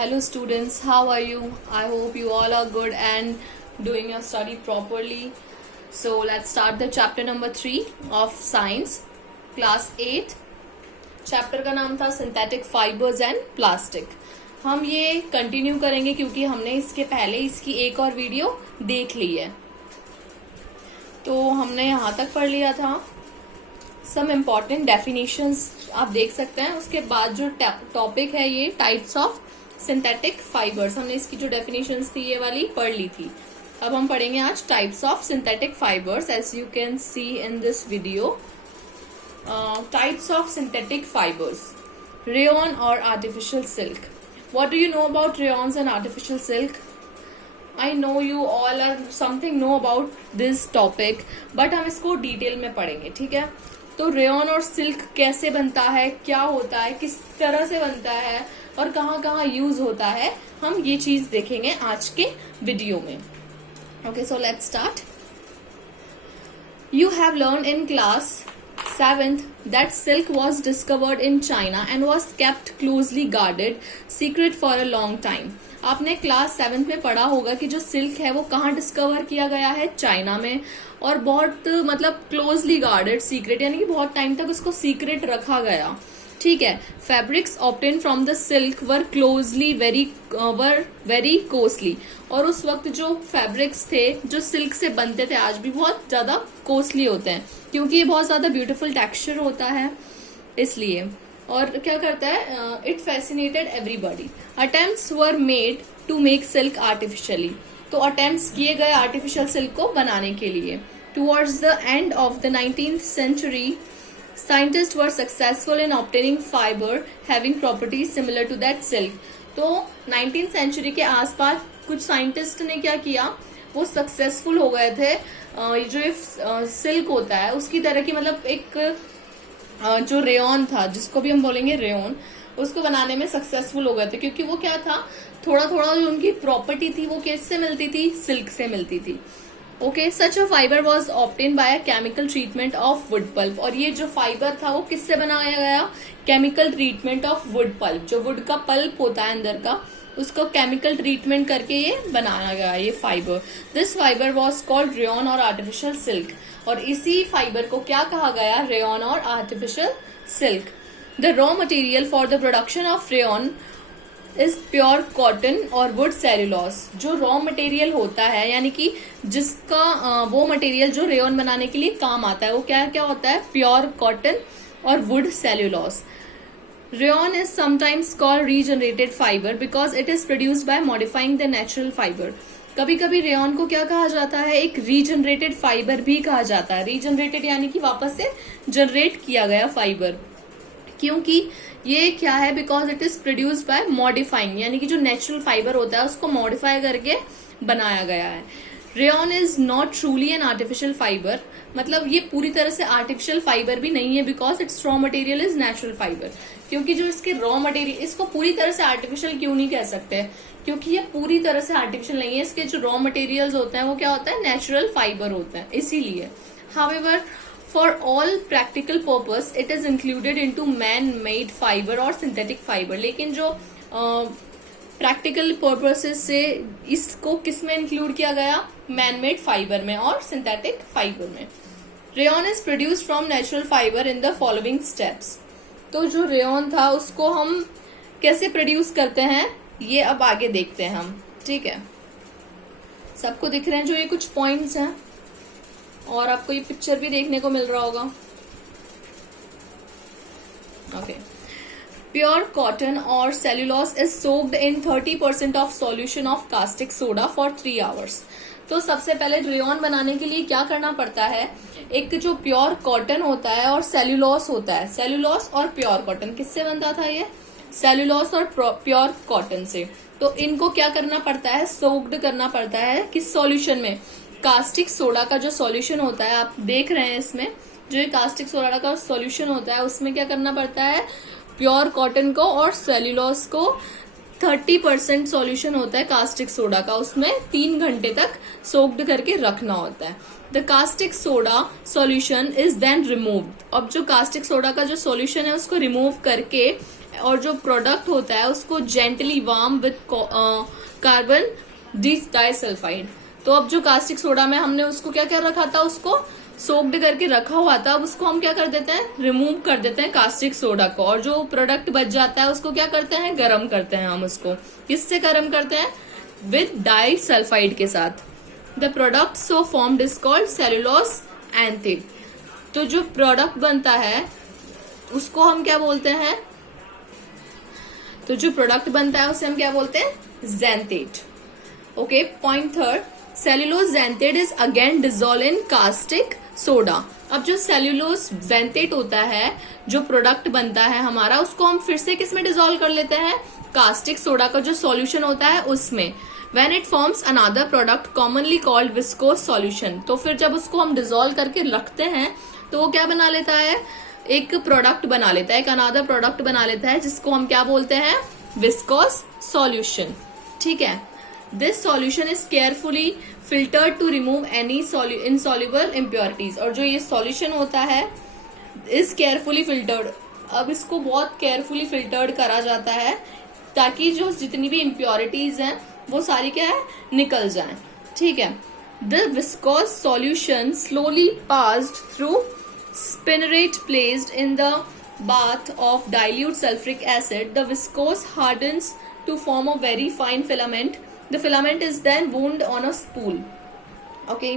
Hello students, how are you? I hope you all are good and doing your study properly. So let's start the chapter number 3 of science, class 8. Chapter का नाम था synthetic fibres and plastic. हम ये continue करेंगे क्योंकि हमने इसके पहले इसकी एक और वीडियो देख ली है. तो हमने यहाँ तक पढ़ लिया था. सम इम्पॉर्टेंट डेफिनेशंस आप देख सकते हैं. उसके बाद जो टॉपिक है ये टाइप्स ऑफ सिंथेटिक फाइबर्स, हमने इसकी जो डेफिनेशंस थी ये वाली पढ़ ली थी. अब हम पढ़ेंगे आज types of synthetic fibres. As you can see in this video, types of synthetic fibres. Rayon और artificial silk. What do you know about rayons and artificial silk? I know you all are something know about this topic, but हम इसको detail में पढ़ेंगे, ठीक है. तो rayon और silk कैसे बनता है, क्या होता है, किस तरह से बनता है और कहाँ कहाँ यूज होता है, हम ये चीज देखेंगे आज के वीडियो में. Okay, so let's start. You have learned in class 7th that silk was discovered in China and was kept closely guarded, secret for a long time. आपने क्लास 7th में पढ़ा होगा कि जो सिल्क है वो कहाँ डिस्कवर किया गया है, चाइना में, और बहुत मतलब क्लोजली गार्डेड, सीक्रेट, यानी कि बहुत टाइम तक उसको सीक्रेट रखा गया. ठीक है. Fabrics obtain from the silk were very costly. और उस वक्त जो फैब्रिक्स थे जो सिल्क से बनते थे आज भी बहुत ज्यादा कॉस्टली होते हैं क्योंकि ये बहुत ज्यादा ब्यूटीफुल टेक्सचर होता है इसलिए. और क्या करता है, it fascinated everybody. Attempts were made to make silk artificially. तो अटेम्प्ट्स किए गए आर्टिफिशियल सिल्क को बनाने के लिए. Towards the end of the 19th century, scientists were successful in obtaining fiber having properties similar to that silk. तो 19th century के आसपास कुछ साइंटिस्ट ने क्या किया, वो सक्सेसफुल हो गए थे जो सिल्क होता है उसकी तरह की, मतलब एक जो रेयन था जिसको भी हम बोलेंगे रेयन, उसको बनाने में सक्सेसफुल हो गए थे क्योंकि वो क्या था, थोड़ा थोड़ा जो उनकी प्रॉपर्टी थी वो किससे मिलती थी, सिल्क से मिलती थी. Okay, such a fibre was obtain bye a chemical treatment of wood pulp. और ये जो फाइबर था वो किससे बनाया गया, chemical treatment of wood pulp. जो वुड का पल्प होता है अंदर का, उसको केमिकल ट्रीटमेंट करके ये बनाया गया ये fibre. This fibre was called rayon और आर्टिफिशियल सिल्क. और इसी फाइबर को क्या कहा गया, रेयन और artificial silk. The raw material for the production of rayon is pure cotton और वुड सेल्यूलोस. जो रॉ मटेरियल होता है यानी कि जिसका वो मटेरियल जो रेयन बनाने के लिए काम आता है वो क्या क्या होता है, प्योर कॉटन और would cellulose. Rayon is sometimes called regenerated fibre because it is produced by modifying the natural fibre. कभी कभी रेयन को क्या कहा जाता है, एक रीजनरेटेड फाइबर भी कहा जाता है. रीजनरेटेड यानी कि वापस से जनरेट किया गया फाइबर. क्योंकि ये क्या है, because it is produced by modifying, यानी कि जो नेचुरल फाइबर होता है उसको मॉडिफाई करके बनाया गया है. Rayon is not truly an artificial fibre. मतलब ये पूरी तरह से आर्टिफिशियल फाइबर भी नहीं है because it's raw material is natural fibre. क्योंकि जो इसके रॉ मटेरियल, इसको पूरी तरह से आर्टिफिशियल क्यों नहीं कह सकते, क्योंकि ये पूरी तरह से आर्टिफिशियल नहीं है. इसके जो रॉ मटेरियल्स होते हैं वो क्या होता है, नेचुरल फाइबर होते हैं, इसीलिए. However, for all practical purpose it is included into man-made fiber और synthetic fiber. लेकिन जो practical purposes से इसको किस में include किया गया, man-made fiber में और synthetic fiber में. Rayon is produced from natural fiber in the following steps. तो जो rayon था उसको हम कैसे प्रोड्यूस करते हैं ये अब आगे देखते हैं हम, ठीक है. सबको दिख रहे हैं जो ये कुछ पॉइंट्स हैं, और आपको ये पिक्चर भी देखने को मिल रहा होगा. ओके. प्योर कॉटन और cellulose is soaked in 30% of solution of caustic soda for 3 hours. तो सबसे पहले रेयन बनाने के लिए क्या करना पड़ता है, एक जो प्योर कॉटन होता है और सेल्यूलोस होता है, सेल्यूलोस और प्योर कॉटन किससे बनता था, ये सेल्यूलोस और प्योर कॉटन से. तो इनको क्या करना पड़ता है, सोक्ड करना पड़ता है किस सॉल्यूशन में, कास्टिक सोडा का जो सॉल्यूशन होता है, आप देख रहे हैं इसमें जो ये कास्टिक सोडा का सॉल्यूशन होता है उसमें क्या करना पड़ता है, प्योर कॉटन को और सेल्यूलोस को 30% सॉल्यूशन होता है कास्टिक सोडा का, उसमें 3 घंटे तक सोक्ड करके रखना होता है। The caustic soda solution is then removed. अब जो कास्टिक सोडा का जो सॉल्यूशन है उसको रिमूव करके और जो प्रोडक्ट होता है उसको gently warm with carbon disulphide. तो अब जो कास्टिक सोडा में हमने उसको क्या कर रखा था, उसको सोक्ड करके रखा हुआ था, अब उसको हम क्या कर देते हैं, रिमूव कर देते हैं कास्टिक सोडा को, और जो प्रोडक्ट बच जाता है उसको क्या करते हैं, गर्म करते हैं। हम उसको किससे गर्म करते हैं, विद डाइसल्फाइड के साथ। The product so formed is called cellulose xanthate. तो जो प्रोडक्ट बनता है उसको हम क्या बोलते हैं, तो जो प्रोडक्ट बनता है उसे हम क्या बोलते हैं, xanthate. Okay, point third, cellulose xanthate is again dissolve in caustic soda. अब जो सेलुलोज ज़ैंथेट होता है, जो प्रोडक्ट बनता है हमारा, उसको हम फिर से किस में डिसॉल्व कर लेते हैं, कास्टिक सोडा का जो सॉल्यूशन होता है उसमें। When it forms another product commonly called viscose solution, तो फिर जब उसको हम डिसॉल्व करके रखते हैं तो वो क्या बना लेता है, एक प्रोडक्ट बना लेता है, एक अनादर प्रोडक्ट बना लेता है, जिसको हम क्या बोलते हैं, विस्कोस सॉल्यूशन। ठीक है, this solution is carefully filtered to remove any insoluble impurities. और जो ये सॉल्यूशन होता है इज केयरफुली फिल्टर्ड, अब इसको बहुत केयरफुली फिल्टर्ड करा जाता है ताकि जो जितनी भी इम्प्योरिटीज हैं वो सारी क्या है, निकल जाएं। ठीक है, the viscose solution slowly passed through spinneret placed in the bath of dilute sulfuric acid. The viscose hardens to form a very fine filament. The filament is then wound on a spool. Okay.